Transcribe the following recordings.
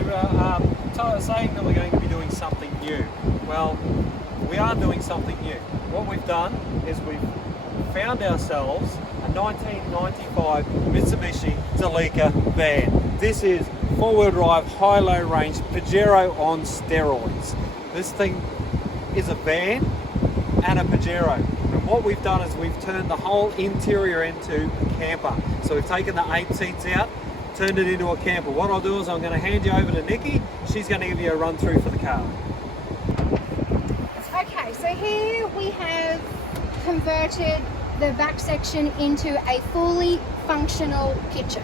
we were saying that we're going to be doing something new. Well, we are doing something new. What we've done is we've found ourselves a 1995 Mitsubishi Delica van. This is four-wheel drive, high-low range Pajero on steroids. This thing is a van and a Pajero. And what we've done is we've turned the whole interior into a camper. So we've taken the 8 seats out, turned it into a camper. What I'll do is I'm going to hand you over to Nikki. She's going to give you a run through for the car. Okay, so here we have converted the back section into a fully functional kitchen.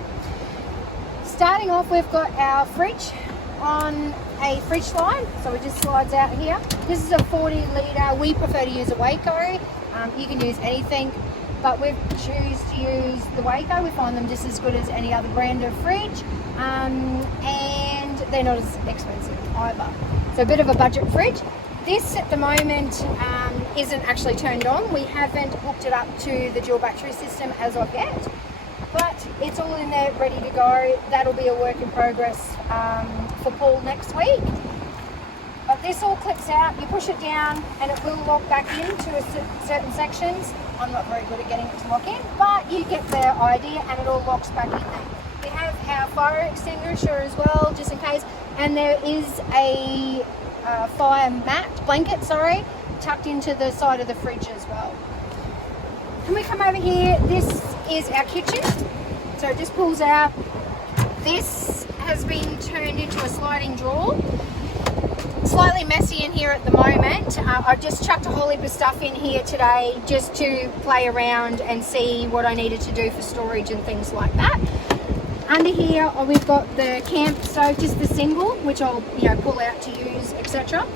Starting off, we've got our fridge on a fridge slide, so it just slides out here. This is a 40 litre. We prefer to use a Waco. You can use anything, but we choose to use the Waco. We find them just as good as any other brand of fridge, and they're not as expensive either. So a bit of a budget fridge. This at the moment isn't actually turned on. We haven't hooked it up to the dual battery system as of yet, but it's all in there ready to go. That'll be a work in progress for Paul next week. But this all clips out, you push it down and it will lock back into certain sections. I'm not very good at getting it to lock in, but you get the idea, and it all locks back in there. We have our fire extinguisher as well, just in case, and there is a fire blanket, tucked into the side of the fridge as well. Can we come over here? This is our kitchen, so it just pulls out. This has been turned into a sliding drawer. Slightly messy in here at the moment. I've just chucked a whole heap of stuff in here today just to play around and see what I needed to do for storage and things like that. Under here we've got the camp stove, just the single, which I'll pull out to use, etc.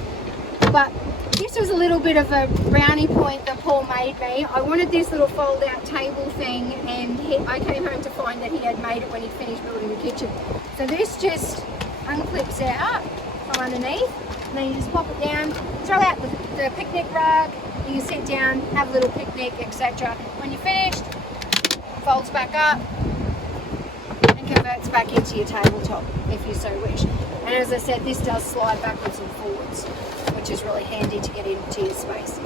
But this was a little bit of a brownie point that Paul made me. I wanted this little fold out table thing, and I came home to find that he had made it when he'd finished building the kitchen. So this just unclips out from underneath, and then you just pop it down, throw out the picnic rug, you can sit down, have a little picnic, etc. When you're finished, folds back up and converts back into your tabletop if you so wish. And as I said, this does slide backwards and forwards, which is really handy to get into your space.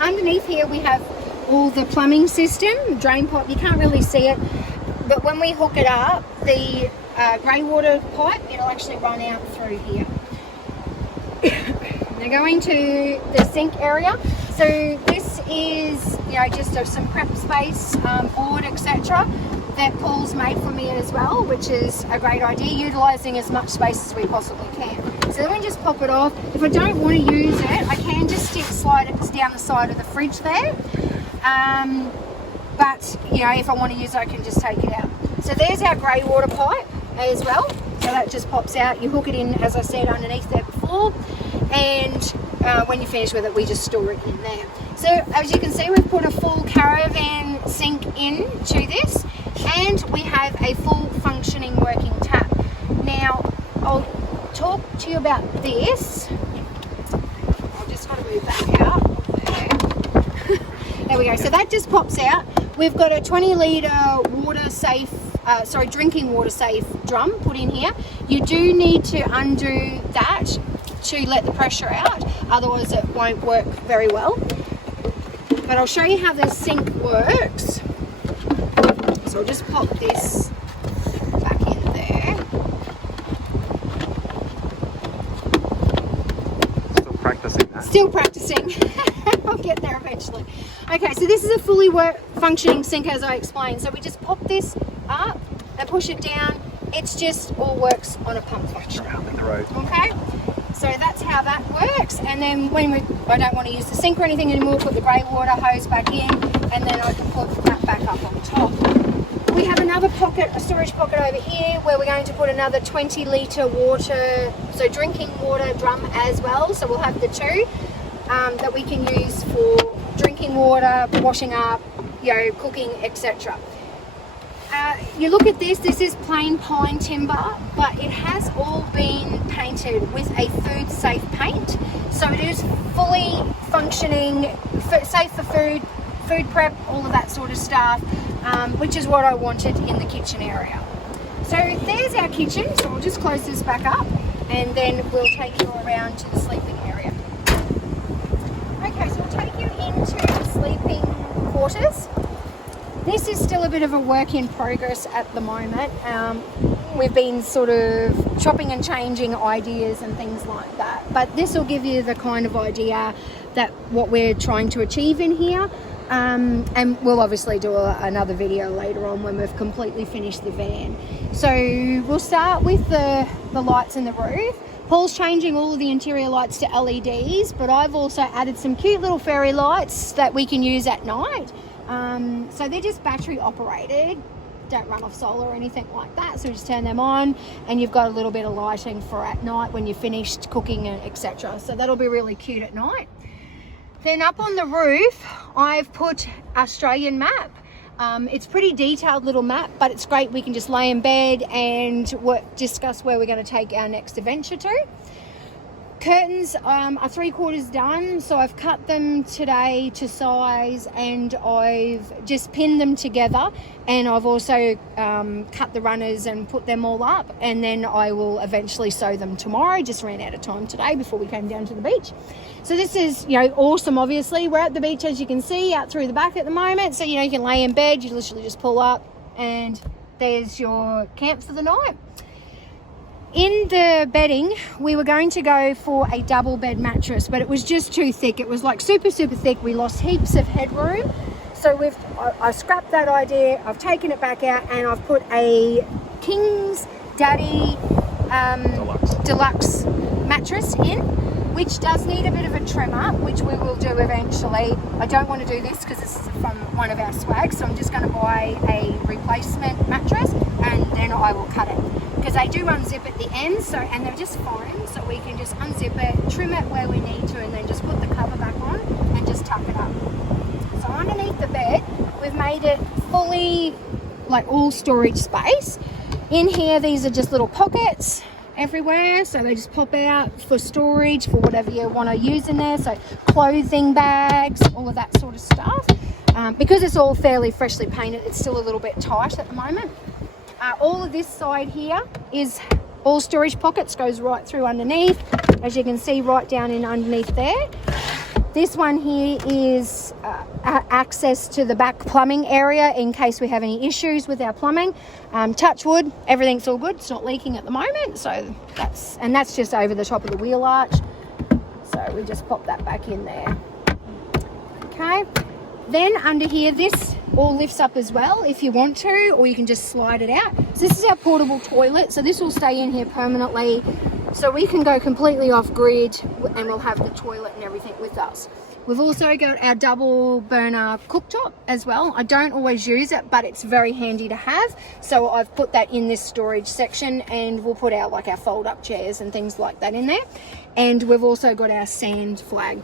Underneath here we have all the plumbing system, drain pipe. You can't really see it, but when we hook it up, the grey water pipe, it'll actually run out through here. Now going to the sink area. So this is just some prep space, board, etc. that Paul's made for me as well, which is a great idea, utilising as much space as we possibly can. So then we just pop it off. If I don't want to use it, I can just slide it down the side of the fridge there. But if I want to use it, I can just take it out. So there's our grey water pipe as well. So that just pops out. You hook it in, as I said, underneath there before, and when you finish with it, we just store it in there. So as you can see, we've put a full caravan sink into this, and we have a full functioning working tap. Now I'll talk to you about this. I've just got to move that out. There we go. So that just pops out. We've got a 20 litre drinking water safe drum put in here. You do need to undo that to let the pressure out, otherwise it won't work very well. But I'll show you how the sink works. So I'll just pop this back in there. Still practicing that. Still practicing. I'll get there eventually. Okay, so this is a fully functioning sink, as I explained. So we just pop this up and push it down. It's just all works on a pump function. Around the road. Okay, so that's how that works. And then when I don't want to use the sink or anything anymore, put the grey water hose back in, and then I can put that back up on top. We have another pocket, a storage pocket over here, where we're going to put another 20 litre water, so drinking water drum as well. So we'll have the two that we can use for drinking water, washing up, cooking, etc. You look at this is plain pine timber, but it has all been painted with a food safe paint. So it is fully functioning, safe for food prep, all of that sort of stuff, which is what I wanted in the kitchen area. So there's our kitchen, so we'll just close this back up and then we'll take you around to the sleeping area. Okay, so we'll take you into the sleeping quarters. This is still a bit of a work in progress at the moment. We've been sort of chopping and changing ideas and things like that, but this will give you the kind of idea that what we're trying to achieve in here. And we'll obviously do another video later on when we've completely finished the van. So we'll start with the lights in the roof. Paul's changing all of the interior lights to LEDs, but I've also added some cute little fairy lights that we can use at night. So they're just battery operated, don't run off solar or anything like that, so just turn them on and you've got a little bit of lighting for at night when you're finished cooking and etc. So that'll be really cute at night. Then up on the roof I've put Australian map. It's pretty detailed little map, but it's great. We can just lay in bed and discuss where we're going to take our next adventure to. Curtains are 3/4 done, so I've cut them today to size and I've just pinned them together, and I've also cut the runners and put them all up, and then I will eventually sew them tomorrow. Just ran out of time today before we came down to the beach. So this is, you know, awesome. Obviously we're at the beach, as you can see, out through the back at the moment, so you know you can lay in bed, you literally just pull up and there's your camp for the night. In the bedding, we were going to go for a double bed mattress, but it was just too thick. It was like super thick. We lost heaps of headroom. So I scrapped that idea. I've taken it back out and I've put a King's Daddy Deluxe mattress in, which does need a bit of a trim up, which we will do eventually. I don't want to do this because this is from one of our swags, so I'm just going to buy a replacement mattress and then I will cut it. Because they do unzip at the end, so, and they're just foam, so we can just unzip it, trim it where we need to, and then just put the cover back on and just tuck it up. So underneath the bed, we've made it fully like all storage space. In here, these are just little pockets everywhere, so they just pop out for storage for whatever you want to use in there, so clothing bags, all of that sort of stuff. Because it's all fairly freshly painted, it's still a little bit tight at the moment. All of this side here is all storage pockets, goes right through underneath, as you can see right down in underneath there. This one here is access to the back plumbing area in case we have any issues with our plumbing. Touch wood, everything's all good, it's not leaking at the moment, so that's just over the top of the wheel arch, so we just pop that back in there. Okay, then under here, this all lifts up as well if you want to, or you can just slide it out. So this is our portable toilet, so this will stay in here permanently, so we can go completely off grid and we'll have the toilet and everything with us. We've also got our double burner cooktop as well. I don't always use it, but it's very handy to have, so I've put that in this storage section, and we'll put our our fold up chairs and things like that in there. And we've also got our sand flag.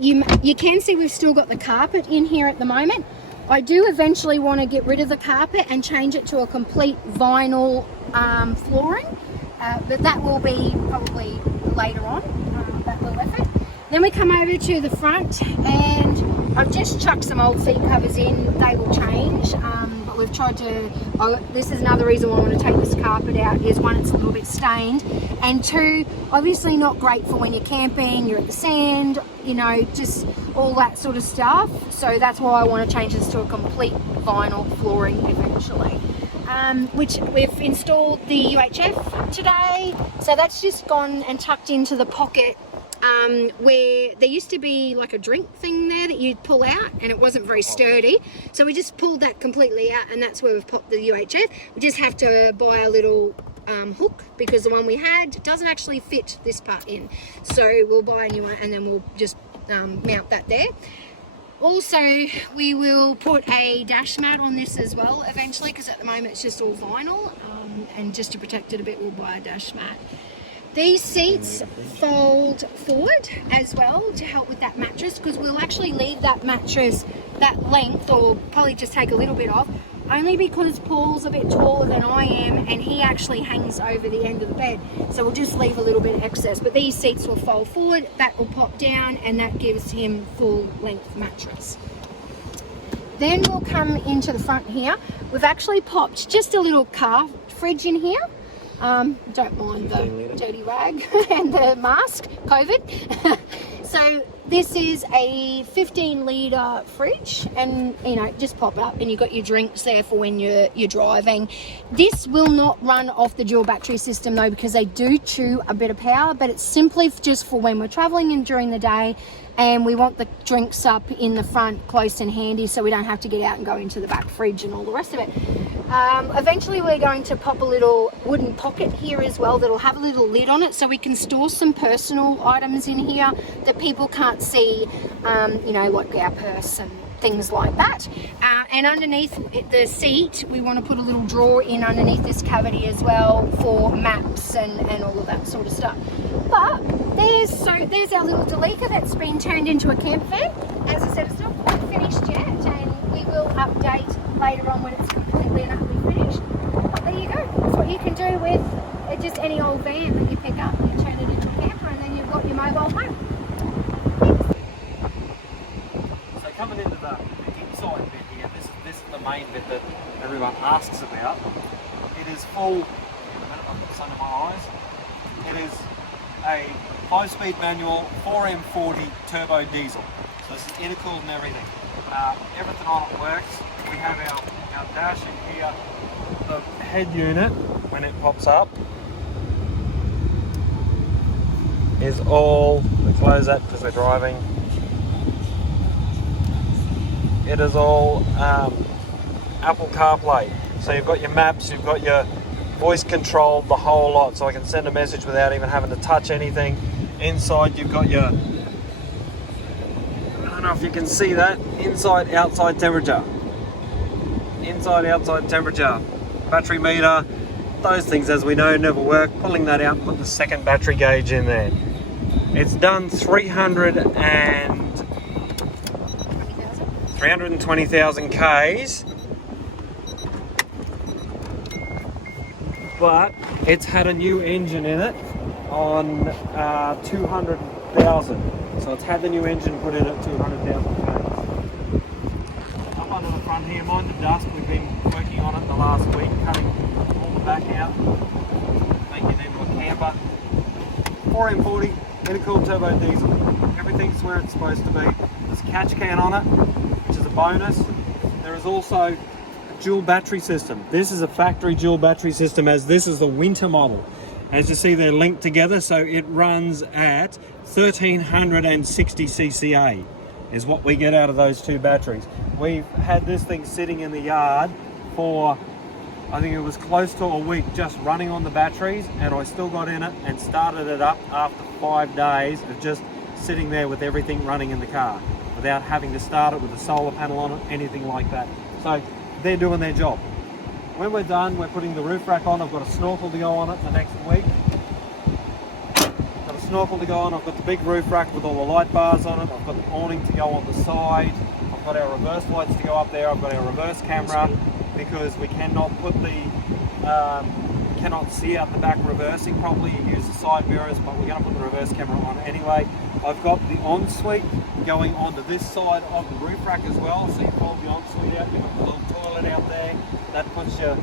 You can see we've still got the carpet in here at the moment. I do eventually want to get rid of the carpet and change it to a complete vinyl flooring, but that will be probably later on, that little effort. Then we come over to the front, and I've just chucked some old seat covers in. They will change, but we've tried to, this is another reason why I want to take this carpet out, is one, it's a little bit stained, and two, obviously not great for when you're camping, you're at the sand, you know, just all that sort of stuff. So that's why I want to change this to a complete vinyl flooring eventually. Which we've installed the UHF today, so that's just gone and tucked into the pocket where there used to be like a drink thing there that you'd pull out, and it wasn't very sturdy, so we just pulled that completely out, and that's where we've popped the UHF. We just have to buy a little hook, because the one we had doesn't actually fit this part in, so we'll buy a new one and then we'll just mount that there. Also, we will put a dash mat on this as well eventually, because at the moment it's just all vinyl, and just to protect it a bit, we'll buy a dash mat. These seats fold forward as well to help with that mattress, because we'll actually leave that mattress that length, or probably just take a little bit off, only because Paul's a bit taller than I am and he actually hangs over the end of the bed, so we'll just leave a little bit of excess. But these seats will fold forward, that will pop down, and that gives him full length mattress. Then we'll come into the front here. We've actually popped just a little car fridge in here. Don't mind the dirty rag and the mask, COVID. So this is a 15-litre fridge, and you know, just pop up and you've got your drinks there for when you're driving. This will not run off the dual battery system though, because they do chew a bit of power, but it's simply just for when we're traveling and during the day, and we want the drinks up in the front close and handy so we don't have to get out and go into the back fridge and all the rest of it. Eventually we're going to pop a little wooden pocket here as well that'll have a little lid on it so we can store some personal items in here that people can't see, you know, like our purse and things like that. And underneath the seat we want to put a little drawer in underneath this cavity as well for maps and all of that sort of stuff. But there's our little Delica that's been turned into a camp van. As I said, it's not quite finished yet, and we will update later on when it's completely and utterly finished. But there you go. That's what you can do with just any old van that you pick up. You turn it into a camper, and then you've got your mobile home. So coming into the inside bit here, this is the main bit that everyone asks about. It is full. In a minute, I've got the sun in my eyes. It is a 5-speed manual 4M40 turbo diesel. So this is intercooled and everything. Everything on it works. We have our dash in here. The head unit, when it pops up, is all, we close that because we're driving. It is all Apple CarPlay. So you've got your maps, you've got your voice control, the whole lot, so I can send a message without even having to touch anything. Inside you've got your, I don't know if you can see that, inside outside temperature. Inside outside temperature. Battery meter, those things as we know never work. Pulling that out and put the second battery gauge in there. It's done 320,000 Ks. But it's had a new engine in it on 200,000. So it's had the new engine put in at 200,000 Ks. Up under the front here, mind the dust, we've been working on it the last week, cutting all the back out, making it into a camper. 4M40, intercooled turbo diesel. Everything's where it's supposed to be. There's a catch can on it, which is a bonus. There is also dual battery system. This is a factory dual battery system, as this is the winter model. As you see, they're linked together, so it runs at 1360 CCA is what we get out of those two batteries. We've had this thing sitting in the yard for, I think it was close to a week, just running on the batteries, and I still got in it and started it up after 5 days of just sitting there with everything running in the car without having to start it with a solar panel on it, anything like that. So they're doing their job. When we're done, we're putting the roof rack on. I've got a snorkel to go on it the next week. Got a snorkel to go on. I've got the big roof rack with all the light bars on it. I've got the awning to go on the side. I've got our reverse lights to go up there. I've got our reverse camera because we cannot put the, cannot see out the back reversing properly. You use the side mirrors, but we're going to put the reverse camera on anyway. I've got the ensuite going onto this side of the roof rack as well. So you pull the ensuite out, you've got the little toilet out there. That puts our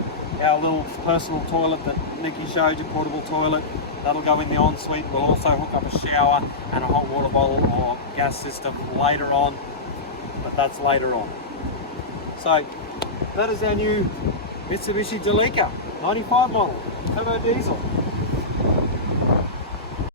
little personal toilet that Nikki showed you, portable toilet. That'll go in the ensuite. We'll also hook up a shower and a hot water bottle or gas system later on, but that's later on. So that is our new Mitsubishi Delica 95 model turbo diesel.